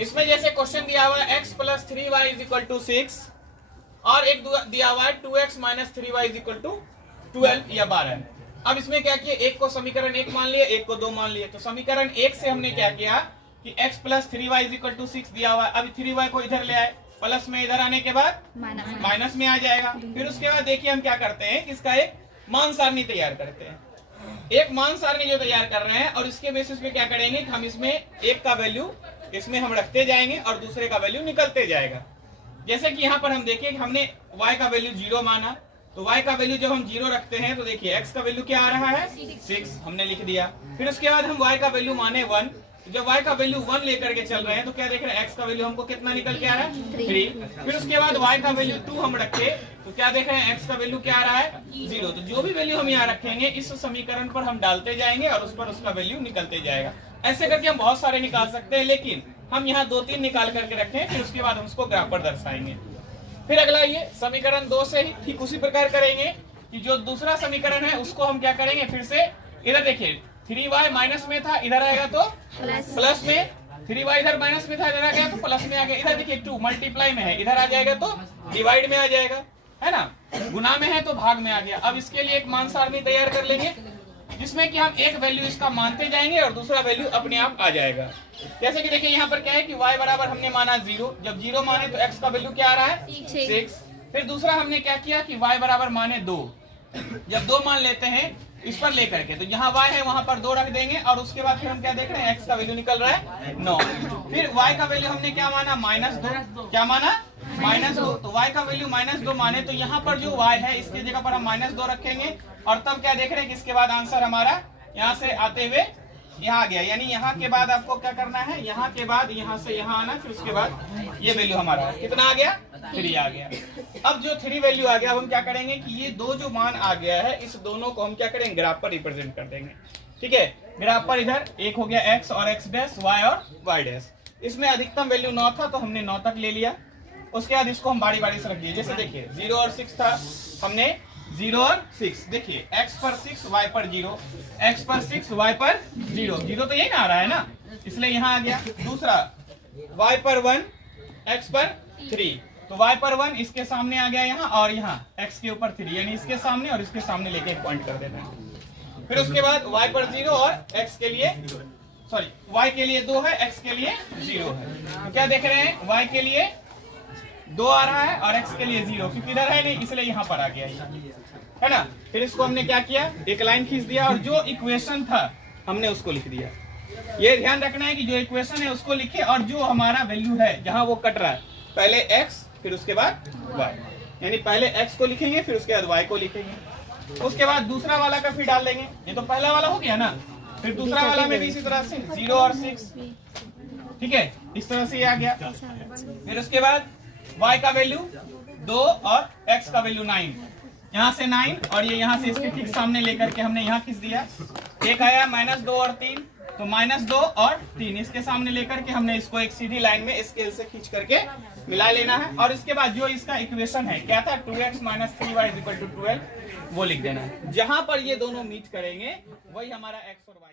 इसमें जैसे क्वेश्चन दिया हुआ है x plus 3y is equal to 6 और एक दिया हुआ है 2x minus 3y is equal to 12 या 12। अब इसमें क्या किया, एक को समीकरण 1 मान लिया, एक को 2 मान लिया। तो समीकरण 1 से हमने क्या किया कि x plus 3y is equal to 6 दिया हुआ है। अब 3y को इधर ले आए, प्लस में इधर आने के बाद माइनस में आ जाएगा। फिर उसके बाद देखिए हम क्या करते हैं कि इसका एक मान सारणी तैयार करते हैं। एक मान सारणी जो तैयार कर रहे हैं और इसके बेसिस पे क्या करेंगे कि हम इसमें एक का वैल्यू इसमें हम रखते जाएंगे और दूसरे का वैल्यू निकलते जाएगा। जैसे कि यहाँ पर हम देखिए कि हमने y का वैल्यू 0 माना, तो y का वैल्यू जब हम 0 रखते हैं तो देखिए x का वैल्यू क्या आ रहा है 6 हमने लिख दिया। फिर उसके बाद हम y का वैल्यू माने 1, जब y का वैल्यू 1 लेकर के चल रहे हैं तो क्या देख रहे हैं x का वैल्यू हमको कितना निकल के आ रहा है 3। फिर उसके बाद y का वैल्यू 2 हम रखे तो क्या देख रहे हैं x का वैल्यू क्या आ रहा है 0। तो जो भी वैल्यू हम यहाँ रखेंगे इस समीकरण पर हम डालते जाएंगे और उस पर उसका वैल्यू निकलते जाएगा। ऐसे करके हम बहुत सारे निकाल सकते हैं, लेकिन हम यहाँ 2-3 निकाल करके रखें, फिर उसके बाद हम उसको ग्राफ पर दर्शाएंगे। फिर अगला ये समीकरण 2 से ही ठीक उसी प्रकार करेंगे कि जो दूसरा समीकरण है उसको हम क्या करेंगे, फिर से इधर देखिए 3y माइनस में था, इधर आएगा तो प्लस में, 3y इधर माइनस में था, इधर आ गया तो प्लस में आ गया। इधर देखिए 2 मल्टीप्लाई में है, इधर आ जाएगा तो डिवाइड में आ जाएगा, है ना, गुना में है तो भाग में आ गया। अब इसके लिए एक मान सारणी तैयार कर लेंगे जिसमें कि हम एक वैल्यू इसका मानते जाएंगे और दूसरा वैल्यू अपने आप आ जाएगा। जैसे कि देखिए यहाँ पर क्या है कि y बराबर हमने माना 0, जब 0 माने तो x का वैल्यू क्या आ रहा है 6। फिर दूसरा हमने क्या किया कि y बराबर माने 2, जब 2 मान लेते हैं इस पर लेकर के, तो यहाँ y है वहां पर 2 रख देंगे और उसके बाद फिर हम क्या देख रहे हैं x का वैल्यू निकल रहा है 9। फिर y का वैल्यू हमने क्या माना -2, क्या माना -2, तो y का वैल्यू -2 माने तो यहाँ पर जो y है इसकी जगह पर हम -2 रखेंगे और तब क्या देख रहे हैं कि इसके बाद आंसर हमारा यहाँ से आते हुए यहाँ आ गया। यानी यहाँ के बाद आपको क्या करना है, यहाँ के बाद यहाँ से यहाँ आना, फिर उसके बाद ये वैल्यू हमारा कितना आ गया 3 आ गया। अब जो 3 वैल्यू आ गया अब हम क्या करेंगे कि ये दो जो मान आ गया है इस दोनों को हम क्या करेंगे ग्राफ पर रिप्रेजेंट कर देंगे। ठीक है, ग्राफ पर इधर एक हो गया x और x डैश, y और y डैश। इसमें अधिकतम वैल्यू 9 था तो हमने 9 तक ले लिया। उसके बाद इसको हम बारी बारी से रख दिए। जैसे देखिए 0 और 6 था, हमने 0 और 6, देखिए x पर 6 y पर 0, x पर 6 y पर 0, 0 तो यही ना आ रहा है ना, इसलिए यहाँ आ गया। दूसरा y पर 1 x पर 3, तो y पर 1 इसके सामने आ गया यहाँ और यहाँ x के ऊपर 3, यानी इसके सामने और इसके सामने लेके एक पॉइंट कर देना है। फिर उसके बाद y पर 0 और x के लिए y के लिए 2 है, x के लिए 0 है। तो क्या देख रहे हैं y के लिए 2 आ रहा है और x के लिए 0, क्योंकि इधर है नहीं इसलिए यहाँ पर आ गया, है ना। फिर इसको हमने क्या किया, एक लाइन खींच दिया और जो इक्वेशन था हमने उसको लिख दिया। ये ध्यान रखना है कि जो इक्वेशन है उसको लिखे और जो हमारा वैल्यू है जहाँ वो कट रहा है पहले x फिर उसके बाद y, यानी पहले x को लिखेंगे फिर उसके बाद y को लिखेंगे। उसके बाद दूसरा वाला का फिर डाल देंगे, ये तो पहला वाला हो गया ना। फिर दूसरा वाला में भी इसी तरह से 0 और 6, ठीक है, इस तरह से ये आ गया। फिर उसके बाद y का वैल्यू 2 और x का वैल्यू 9, यहाँ से 9 और ये यहाँ से इसके ठीक सामने लेकर के हमने यहाँ खींच दिया। एक आया -2 और 3, तो -2 और 3 इसके सामने लेकर के हमने इसको एक सीधी लाइन में स्केल से खींच करके मिला लेना है। और इसके बाद जो इसका इक्वेशन है क्या था 2x - 3y = 12, वो लिख देना है। जहां पर ये दोनों मीट करेंगे वही हमारा x और y